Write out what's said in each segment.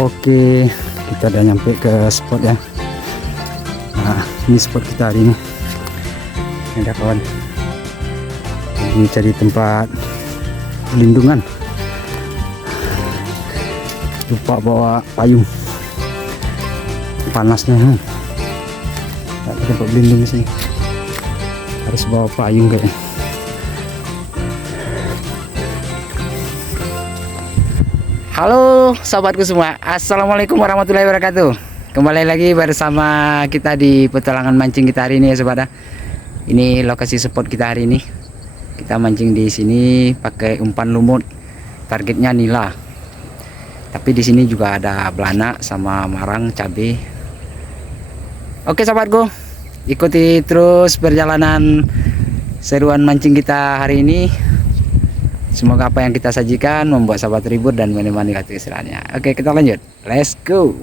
Oke, kita udah nyampe ke spot ya. Nah, ini spot kita hari ini. Ini ada kawan. Ini cari tempat perlindungan. Lupa bawa payung. Panasnya. Tak ada tempat berlindung sih. Harus bawa payung kayaknya. Halo sahabatku semua, assalamualaikum warahmatullahi wabarakatuh. Kembali lagi bersama kita di petualangan mancing kita hari ini ya sobat. Ini lokasi spot kita hari ini. Kita mancing di sini pakai umpan lumut. Targetnya nila. Tapi di sini juga ada belana sama marang cabe. Oke sahabatku, ikuti terus perjalanan seruan mancing kita hari ini. Semoga apa yang kita sajikan membuat sahabat terhibur dan menemani hati istirahatnya. Oke, kita lanjut. Let's go.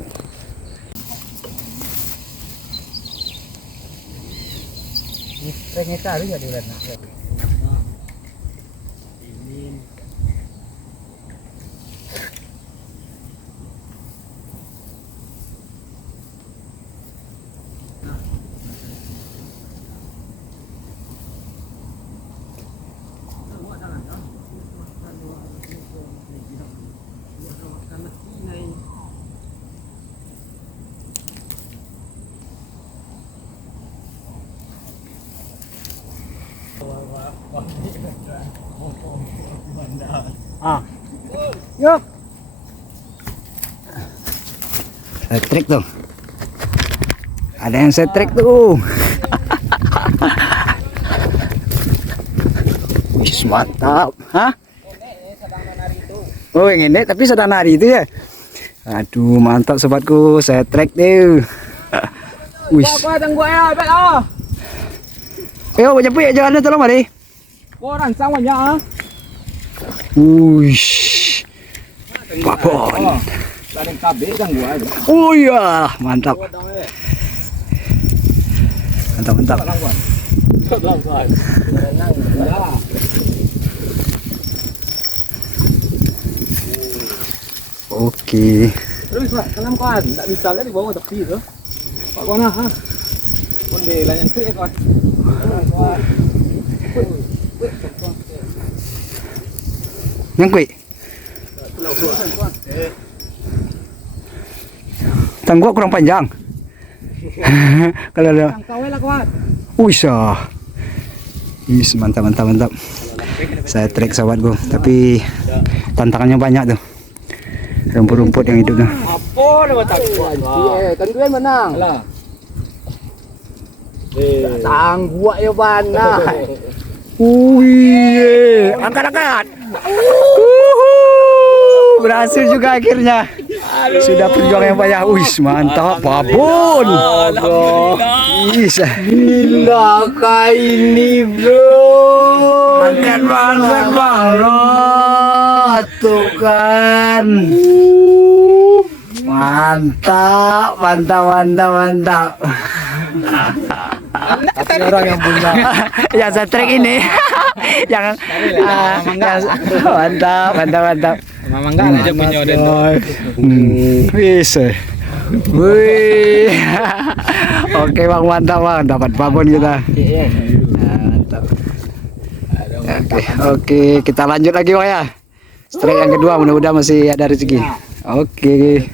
Yuk. Setrik tuh. Ada yang setrik tuh. Wih, mantap. Hah? Oh, yang ini tapi sedang nari itu ya. Aduh, mantap sobatku, setrik tuh. Wih. Ayo, banyak punya jalannya tolong mari. Orang sama ya. Wih. Babon. Ada cabe kan gua. Oh iya, mantap. Mantap, mantap. Oke. Terus Pak, kenapa kawan? Tak bisa lagi bawa tepi tu. Pak kawan ha. Pun di layan kuih kawan. Yang kuih. Tangguk kurang panjang. Kalau ada. Tangkawai lah kawan. Usah. Yes, mantap, mantap, mantap. Saya trek sahabatku, tapi tantangannya banyak tuh. Rumput-rumput yang hidup tuh. Apa nama tangguan? Kan gue menang. Lah. Tangguak ya bana. Wih, angkat-angkat. Berhasil juga akhirnya. Sudah perjuangan yang banyak. Wih, mantap, babon. Bisa. Gila kah ini bro. Mantan banget bang. Tuh kan. Mantap, mantap, mantap, mantap. Tapi orang yang punya. Yang setrik ini. yang mantap, mantap, mantap. Memang enggak aja punya dan. Bisa. Wih. Oke bang, mantap bang, dapat babon kita. Mantap. Oke, kita lanjut lagi bang ya. Strike yang kedua, mudah-mudahan masih ada rezeki. Oke.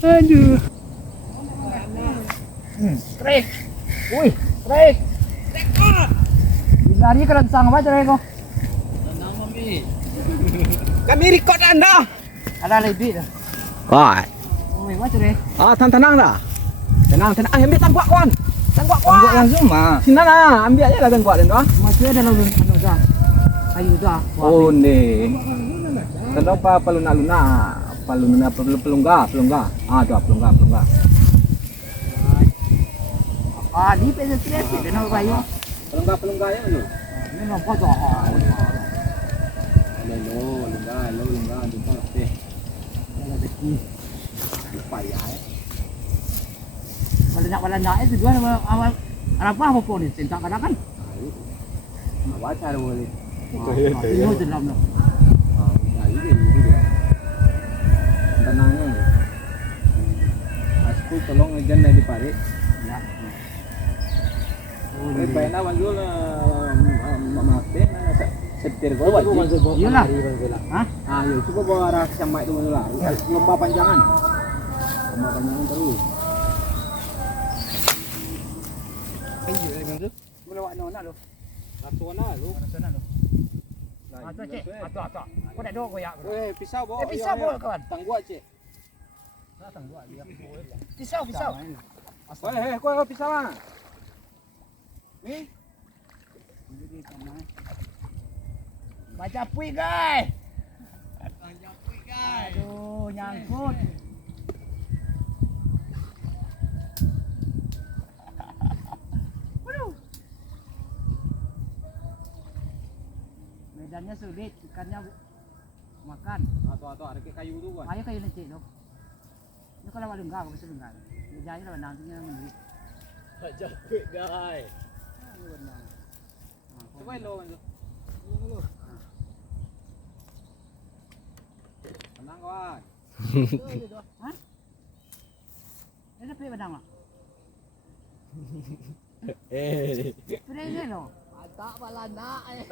Aduh. Strike. Wih, strike. Lari ke sang apa cara kau? Kami record Anda. Ada lebih dah. Wah. Oh, macam ni. Tenang dah. Tenang, tenang. Ambil tangguak kawan. Tangguak kawan. Tangguak langsung mah. Sini lah, ambil aja lah tangguak dan doa. Masih ada lalu anu dah. Ayu dah. Oh ni. Kenapa peluna-luna? Pelungga. Ah, tu pelungga. Ah, di pesa stress dia nak bayu. Pelungga ya anu. Ini nak apa tu? Lungga, jumpa okey. Ada rezeki. Payah. Banyak itu juga awal apa pun ni tentang kan? Awak cara boleh. Ini dalam dah. Aku tolong ajan dari parit. Ya. Baik na banjul mati na setir gua wajib. Iyalah. Hah? Ah, yo coba bawa arah sampai itu dulu lah. Lomba panjangan. Lomba panjangan terus. Ayo, bantu. Melawak nona lo. Ratuana lu. Sana lo. Atau cek, atau. Kau dah dua koyak. Pisau bawa. Pisau bawa kawan. Tang gua, Cik. Datang gua dia. Pisau. Kau pisau ah. Ni. Baca pui guys. Aduh, nyangkut. Waduh. Medannya sulit, ikannya makan. Atau ada kayu tu kan. Ayo kayu nanti dong. Ini kalau ada enggak, bisa enggak. Medannya lah nantinya menurut. Baca quick guys. Coba lo bantu. Tenang kawan. Hah? Ini pilih pedang lah. Pilih ini loh. Tak balana eh.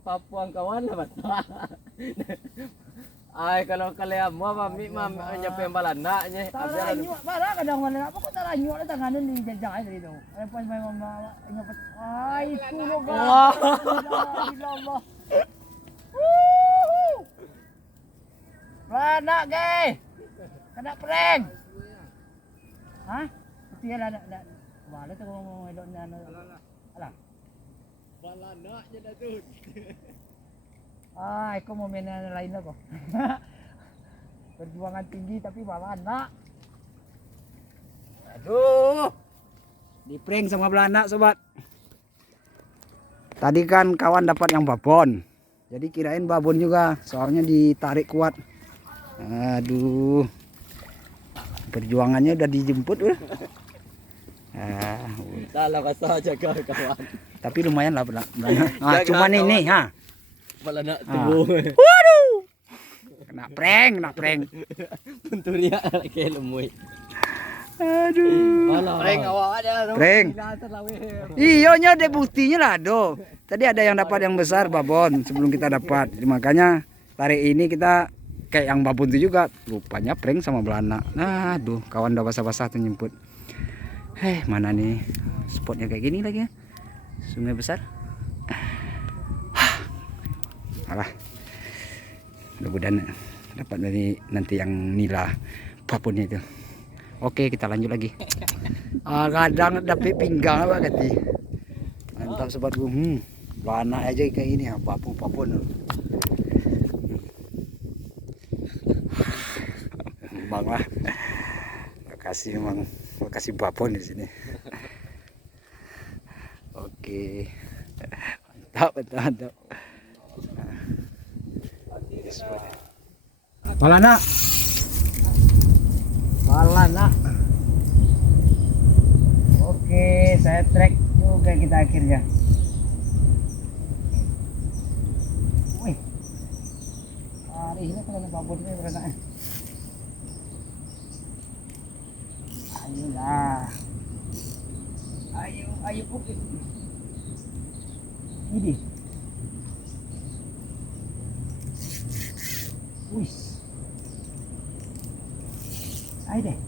Papuang kawan lah bata. Ay kalau kalian mau mami nyampe balana nya. Tara nyuak bara kadang mana apa kok tara nyuak lah tangan ni jajang ai dari tu. Ada pas main mama nyopet. Ai kulo ga. Allah. Mana guys? Kena prank. Hah? Pasti lah ada. Wala tu mau elok ni anu. Alah. Balana nya dah tu. Ay, kau mau main yang lain lah kok. Perjuangan tinggi tapi balana. Aduh. Di prank sama belana sobat. Tadi kan kawan dapat yang babon. Jadi kirain babon juga, soalnya ditarik kuat. Aduh. Perjuangannya udah dijemput udah. Salah kata jaga kawan. Tapi lumayan lah belana. Ah, cuman ini ha. Balana tubuh. Waduh. Kena prank. Punturia kayak lemui. Aduh. Prank awak ada. Prank. Iyonya ada buktinya lah do. Tadi ada yang dapat yang besar babon sebelum kita dapat. Jadi makanya tarik ini kita kayak yang babon itu juga. Rupanya prank sama belana. Nah, aduh, kawan udah basah-basah tuh nyemput. Mana nih spotnya kayak gini lagi ya. Sungai besar. Alah. Mudah-mudahan dapat dari nanti yang nila babonnya itu. Oke, kita lanjut lagi. Kadang dapet pinggang apa kati. Mantap sobatku. Belana aja kayak ini ya, babon. Bang lah. Makasih babon di sini. Oke. Mantap. Balana. Oke, saya track juga kita akhirnya. Wih. Hari ini kalau babon ini berasa. Ayolah. Ayo oke. Ini. Wih. Ayo deh.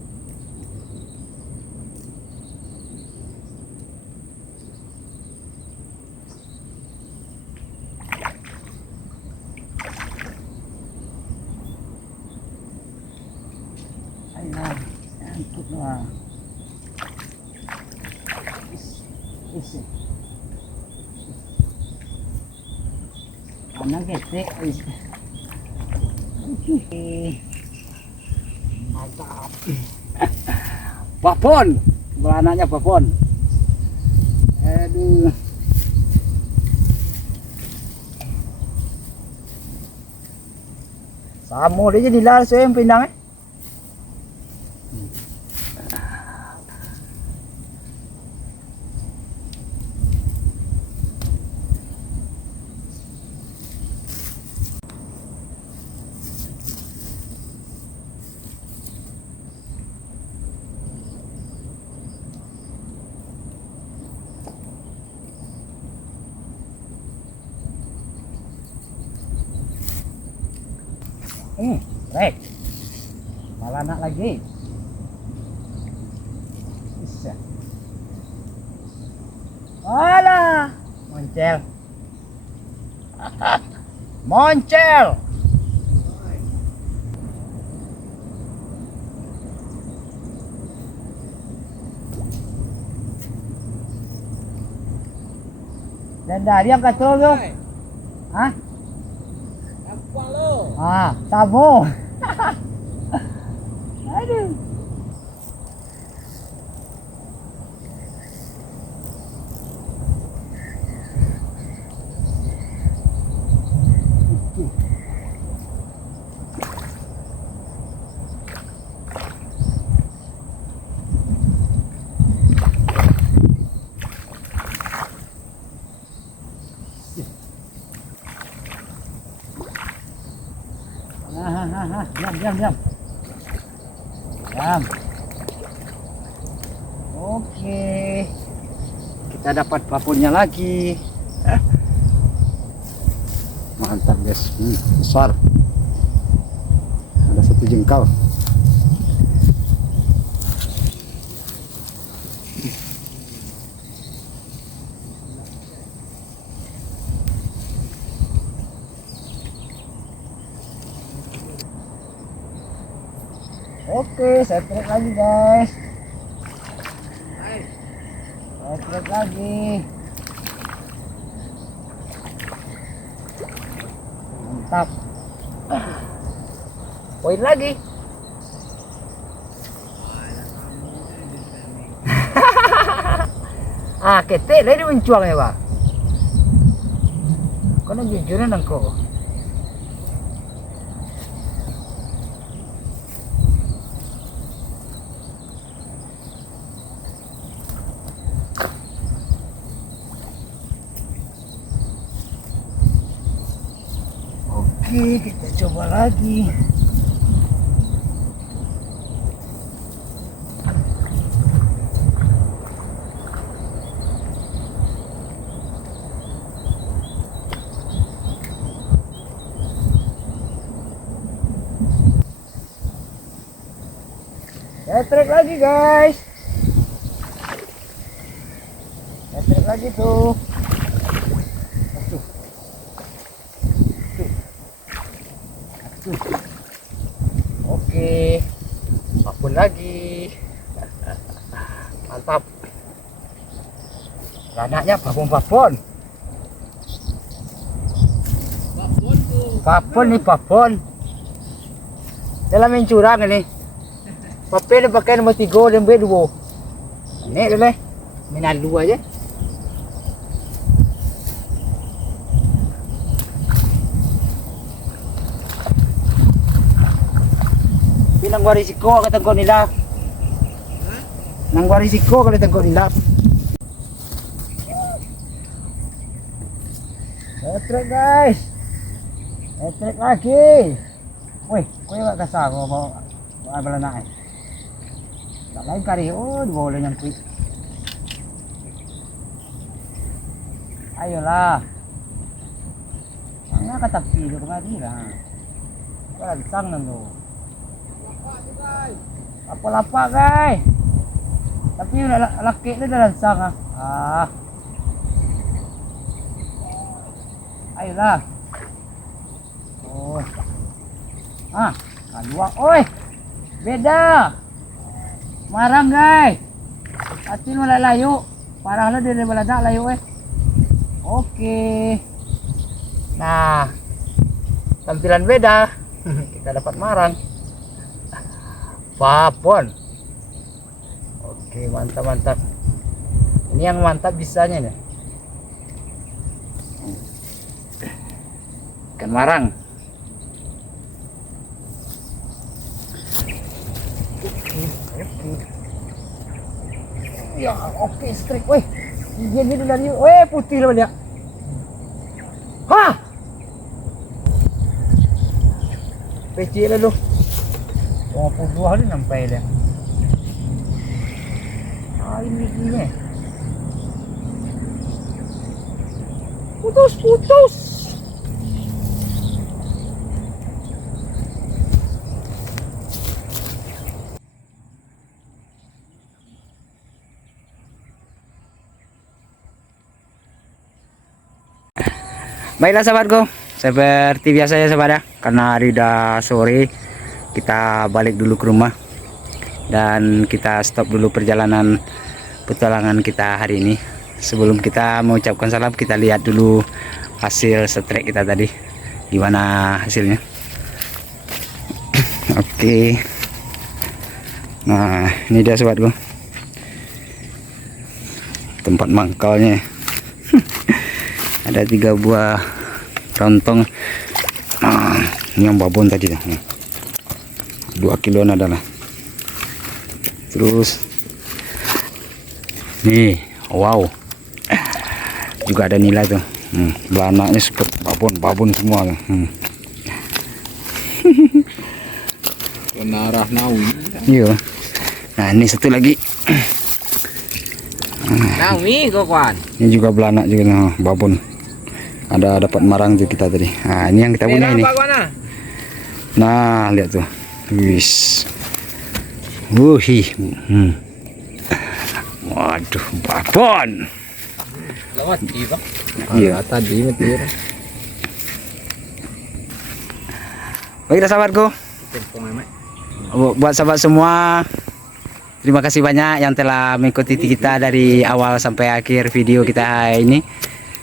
Ayolah, angkut lah. Isi. Anak gede. Mantap. Babon, belanaknya babon. Aduh. Samo dia jadi lar saya yang pindang. Rek. Malah anak lagi. Bisa. Alah, moncel. Moncel. Dan dari yang kata lu. Hah? Apa lo? Ah, tamu. Aduh. Diam. Diam. Oke. Kita dapat papunnya lagi. Mantap guys. Besar. Ada 1 jengkal. Oke, saya trek lagi guys. Saya trek lagi. Mantap. Poin lagi. Ketek lagi mencuang ya pak. Kau nak jujuran engkau. Oke, kita coba lagi. Saya trek lagi guys. Saya trek lagi tuh. Oke, apapun lagi. Mantap. Anaknya babon. Babon nih babon. Dalam main curang ini. Papel dia pakai nomor 3 dan B2. Ini dulu. Minan 2 aja. Nang gua risiko kata kau nilap. Nang gua risiko kata kau nilap. Trek guys. Trek lagi. Woi, kau yang kasar kau bawa balanak. Tak lain kali di bawah yang quick. Ayolah. Mana kata pilih pengadilan. Kau langsang nang apa guys, tapi laki itu dah langsang ayolah kedua, beda marang guys, hati malah layu parah lo dari baladak layu oke, nah tampilan beda kita dapat marang babon. Oke, mantap. Ini yang mantap bisanya nih. Ikan marang. Oke. Ya, oke, strike. Weh. Dia dari putih lah dia. Hah? PC lah lu. 22 hari sampai dia. Ini gini. Putus. Baiklah sahabatku, seperti biasa ya sahabat ya, karena hari udah sore, kita balik dulu ke rumah dan kita stop dulu perjalanan petualangan kita hari ini. Sebelum kita mengucapkan salam, kita lihat dulu hasil setrek kita tadi, gimana hasilnya. Oke. Nah, ini dia sahabatku, tempat mangkalnya. Ada 3 buah rontong. Nah, ini yang babon tadi tuh. 2 kiloan adalah. Terus nih, wow, juga ada nilai tuh. Belanaknya seperti babon semua. Kenarah nawi. Iya. Nah, ini satu lagi. Nawi kok kawan. Ini juga belanak juga, nah, babon. Ada dapat marang tuh kita tadi. Nah, ini yang kita punya ini. Nah, lihat tuh. Wis. Wuhi. Waduh, babon. Lewat Bang. Iya. Tadi betul. Baiklah sahabatku. Buat sahabat semua, terima kasih banyak yang telah mengikuti kita dari awal sampai akhir video kita ini.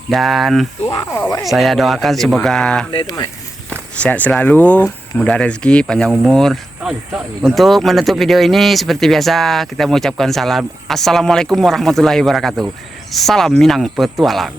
Dan saya doakan semoga sehat selalu, mudah rezeki, panjang umur. Untuk menutup video ini seperti biasa kita mengucapkan salam. Assalamualaikum warahmatullahi wabarakatuh. Salam Minang Petualang.